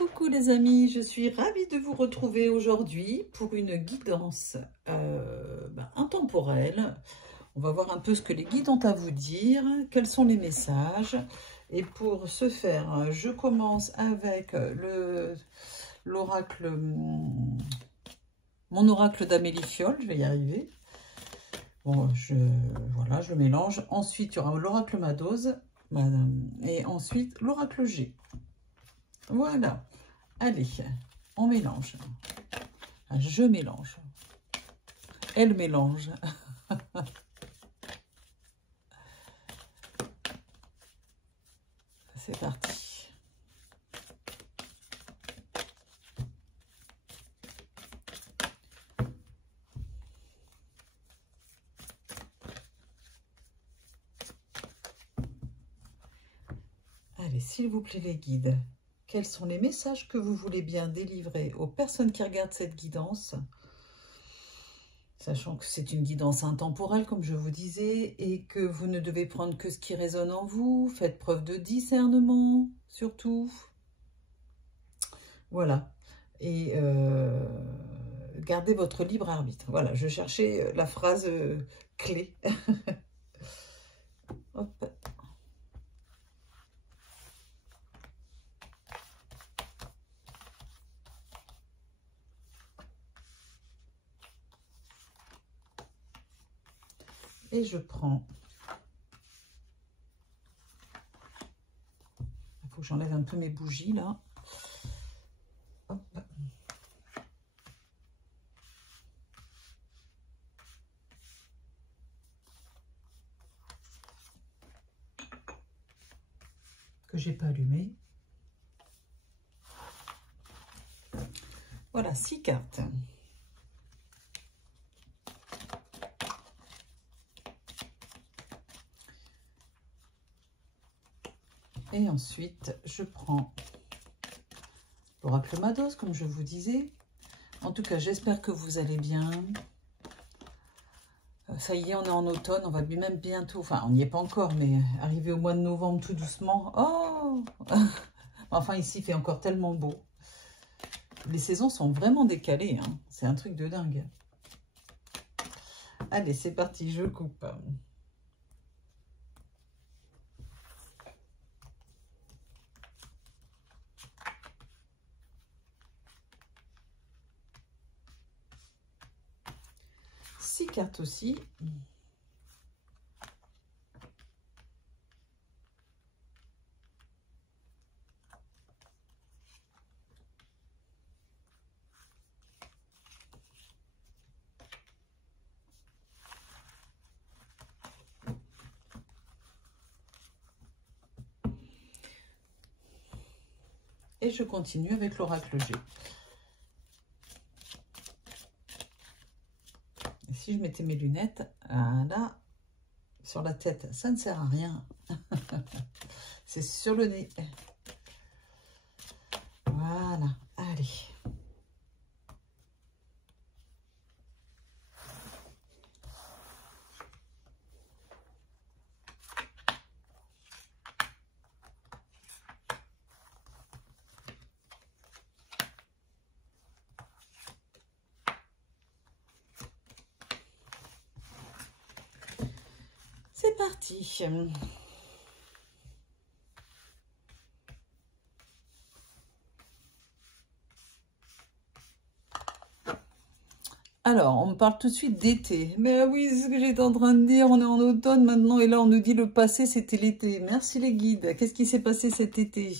Coucou les amis, je suis ravie de vous retrouver aujourd'hui pour une guidance intemporelle. On va voir un peu ce que les guides ont à vous dire, quels sont les messages. Et pour ce faire, je commence avec l'oracle, mon oracle d'Amélie Fiol, je vais y arriver. Bon, voilà, je le mélange. Ensuite, il y aura l'oracle Madose, et ensuite l'oracle G. Voilà. Allez, on mélange. Je mélange. Elle mélange. C'est parti. Allez, s'il vous plaît les guides, quels sont les messages que vous voulez bien délivrer aux personnes qui regardent cette guidance, sachant que c'est une guidance intemporelle, comme je vous disais, et que vous ne devez prendre que ce qui résonne en vous. Faites preuve de discernement, surtout. Voilà. Et gardez votre libre arbitre. Voilà, je cherchais la phrase clé. Hop. Et je prends. Il faut que j'enlève un peu mes bougies là. Hop. Que j'ai pas allumé. Voilà, 6 cartes. Et ensuite, je prends l'oracle Madose, comme je vous disais. En tout cas, j'espère que vous allez bien. Ça y est, on est en automne, on va même bientôt, enfin, on n'y est pas encore, mais arrivé au mois de novembre tout doucement. Oh enfin, ici, il fait encore tellement beau. Les saisons sont vraiment décalées, hein. C'est un truc de dingue. Allez, c'est parti, je coupe. Six cartes aussi. Et je continue avec l'oracle G. Et si je mettais mes lunettes, là, sur la tête, ça ne sert à rien. C'est sur le nez. Voilà, allez. C'est parti. Alors, on me parle tout de suite d'été. Mais oui, c'est ce que j'étais en train de dire. On est en automne maintenant et là, on nous dit le passé, c'était l'été. Merci les guides. Qu'est-ce qui s'est passé cet été?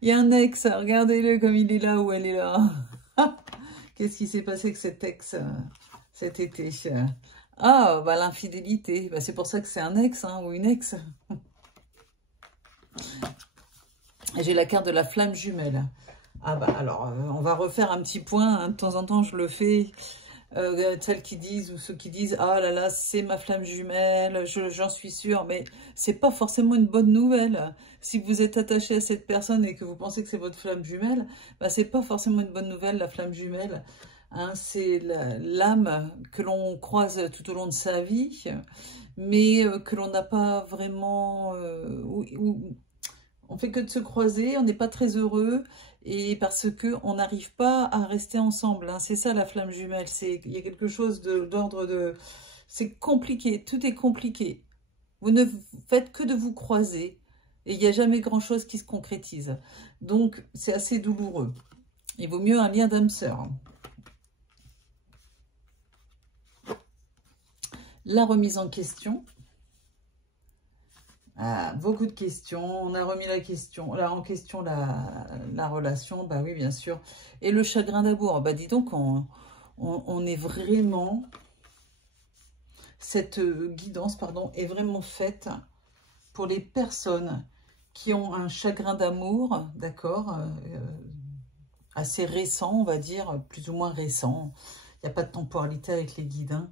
Il y a un ex. Regardez-le comme il est là où elle est là. Qu'est-ce qui s'est passé avec cet ex cet été? Ah, bah l'infidélité. Bah, c'est pour ça que c'est un ex, hein, ou une ex. J'ai la carte de la flamme jumelle. Ah bah alors, on va refaire un petit point, hein, de temps en temps je le fais. Celles qui disent, ou ceux qui disent, ah là là, c'est ma flamme jumelle, j'en suis sûre, mais c'est pas forcément une bonne nouvelle. Si vous êtes attaché à cette personne et que vous pensez que c'est votre flamme jumelle, bah c'est pas forcément une bonne nouvelle, la flamme jumelle. Hein, c'est l'âme que l'on croise tout au long de sa vie, mais que l'on n'a pas vraiment... On fait que de se croiser, on n'est pas très heureux, et parce qu'on n'arrive pas à rester ensemble. Hein. C'est ça la flamme jumelle, il y a quelque chose d'ordre de... C'est compliqué, tout est compliqué. Vous ne faites que de vous croiser, et il n'y a jamais grand-chose qui se concrétise. Donc, c'est assez douloureux. Il vaut mieux un lien d'âme sœur. La remise en question. Ah, beaucoup de questions. On a remis la question, là en question la relation. Bah oui, bien sûr. Et le chagrin d'amour. Bah dis donc, on est vraiment... Cette guidance, pardon, est vraiment faite pour les personnes qui ont un chagrin d'amour, d'accord, assez récent, on va dire, plus ou moins récent. Il n'y a pas de temporalité avec les guides, hein.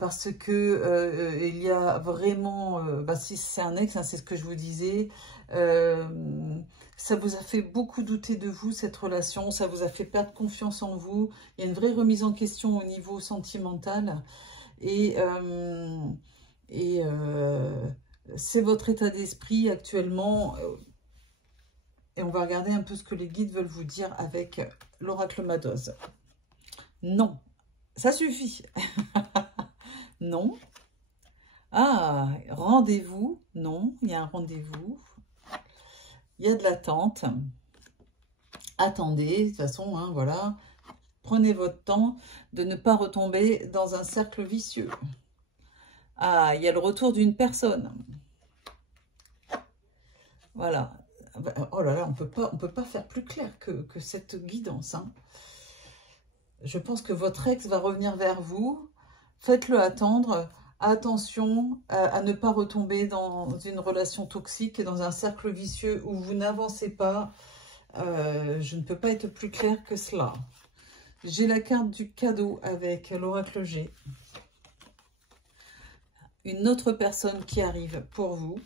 Parce que il y a vraiment, si c'est un ex, hein, c'est ce que je vous disais, ça vous a fait beaucoup douter de vous, cette relation, ça vous a fait perdre confiance en vous, il y a une vraie remise en question au niveau sentimental, et c'est votre état d'esprit actuellement, et on va regarder un peu ce que les guides veulent vous dire avec l'oracle Madoz. Non, ça suffit. Non. Ah, rendez-vous. Non, il y a un rendez-vous. Il y a de l'attente. Attendez, de toute façon, hein, voilà. Prenez votre temps de ne pas retomber dans un cercle vicieux. Ah, il y a le retour d'une personne. Voilà. Oh là là, on peut pas faire plus clair que cette guidance, hein. Je pense que votre ex va revenir vers vous. Faites-le attendre. Attention à ne pas retomber dans une relation toxique et dans un cercle vicieux où vous n'avancez pas. Je ne peux pas être plus claire que cela. J'ai la carte du cadeau avec l'oracle G. Une autre personne qui arrive pour vous.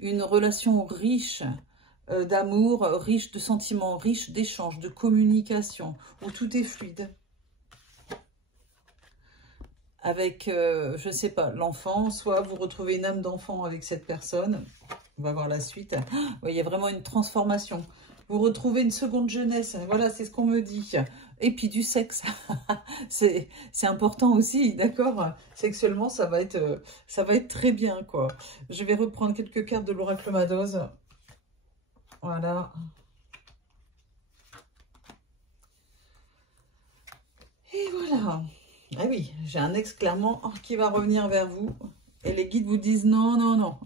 Une relation riche d'amour, riche de sentiments, riche d'échanges, de communication, où tout est fluide. Avec, je ne sais pas, l'enfant, soit vous retrouvez une âme d'enfant avec cette personne. On va voir la suite. Ouais, il y a vraiment une transformation. Vous retrouvez une seconde jeunesse. Voilà, c'est ce qu'on me dit. Et puis du sexe. C'est important aussi, d'accord? Sexuellement, ça va être très bien, quoi. Je vais reprendre quelques cartes de l'oracle Madoz. Voilà. Et voilà. Ah oui, j'ai un ex clairement qui va revenir vers vous. Et les guides vous disent non, non, non.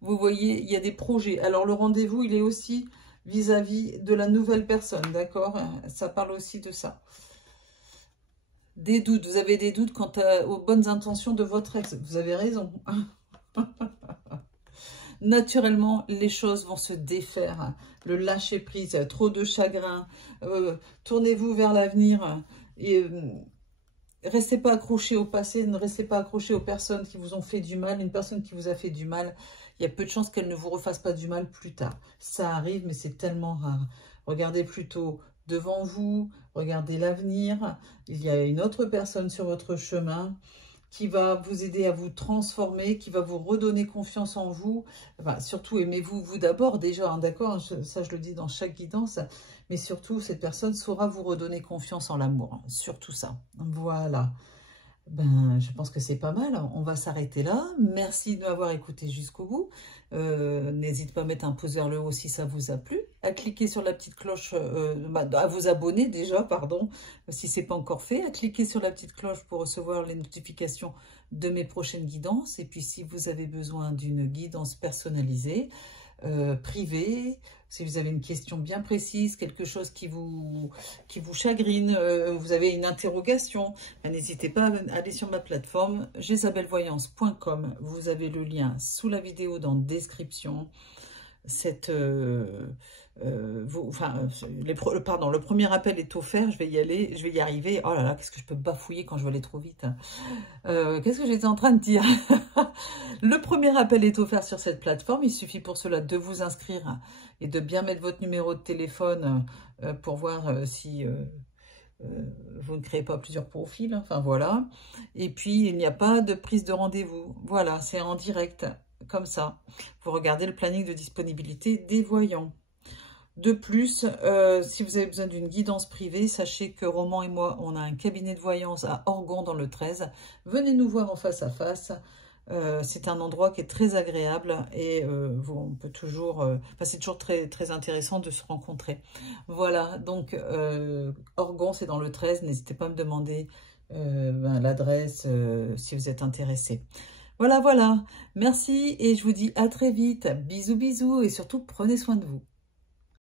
Vous voyez, il y a des projets. Alors le rendez-vous, il est aussi vis-à-vis de la nouvelle personne, d'accord? Ça parle aussi de ça. Des doutes, vous avez des doutes quant aux bonnes intentions de votre ex. Vous avez raison. Naturellement, les choses vont se défaire. Le lâcher-prise, trop de chagrin. Tournez-vous vers l'avenir. Et restez pas accrochés au passé, ne restez pas accrochés aux personnes qui vous ont fait du mal. Une personne qui vous a fait du mal, il y a peu de chances qu'elle ne vous refasse pas du mal plus tard. Ça arrive, mais c'est tellement rare. Regardez plutôt devant vous, regardez l'avenir. Il y a une autre personne sur votre chemin qui va vous aider à vous transformer, qui va vous redonner confiance en vous. Enfin, surtout, aimez-vous vous d'abord déjà, hein, d'accord? Ça, je le dis dans chaque guidance. Mais surtout, cette personne saura vous redonner confiance en l'amour. Hein, surtout ça. Voilà. Ben, je pense que c'est pas mal. On va s'arrêter là. Merci de m'avoir écouté jusqu'au bout. N'hésitez pas à mettre un pouce vers le haut si ça vous a plu. À cliquer sur la petite cloche, à vous abonner déjà, pardon, si ce n'est pas encore fait. À cliquer sur la petite cloche pour recevoir les notifications de mes prochaines guidances. Et puis, si vous avez besoin d'une guidance personnalisée, privée, si vous avez une question bien précise, quelque chose qui vous chagrine, vous avez une interrogation, n'hésitez pas à aller sur ma plateforme jezabelvoyance.com. Vous avez le lien sous la vidéo dans la description. Le premier appel est offert, je vais y aller, je vais y arriver. Oh là là, qu'est-ce que je peux bafouiller quand je vais aller trop vite. Qu'est-ce que j'étais en train de dire? Le premier appel est offert sur cette plateforme, il suffit pour cela de vous inscrire et de bien mettre votre numéro de téléphone pour voir si vous ne créez pas plusieurs profils, enfin voilà. Et puis, il n'y a pas de prise de rendez-vous. Voilà, c'est en direct. comme ça. Vous regardez le planning de disponibilité des voyants. De plus, si vous avez besoin d'une guidance privée, sachez que Roman et moi, on a un cabinet de voyance à Orgon dans le 13. Venez nous voir en face à face. C'est un endroit qui est très agréable et on peut toujours, c'est toujours très, très intéressant de se rencontrer. Voilà, donc Orgon, c'est dans le 13. N'hésitez pas à me demander l'adresse si vous êtes intéressé. Voilà, voilà. Merci et je vous dis à très vite. Bisous, bisous et surtout prenez soin de vous.